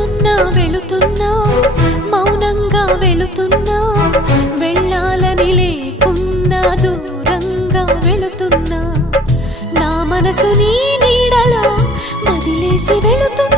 వెళుతున్నా వెళుతున్నా మౌనంగా వెళుతున్నా వెళ్ళాలని లేకున్నా దూరంగా వెళుతున్నా నా మనసు నీ నీడలో వదిలేసి వెళుతున్నా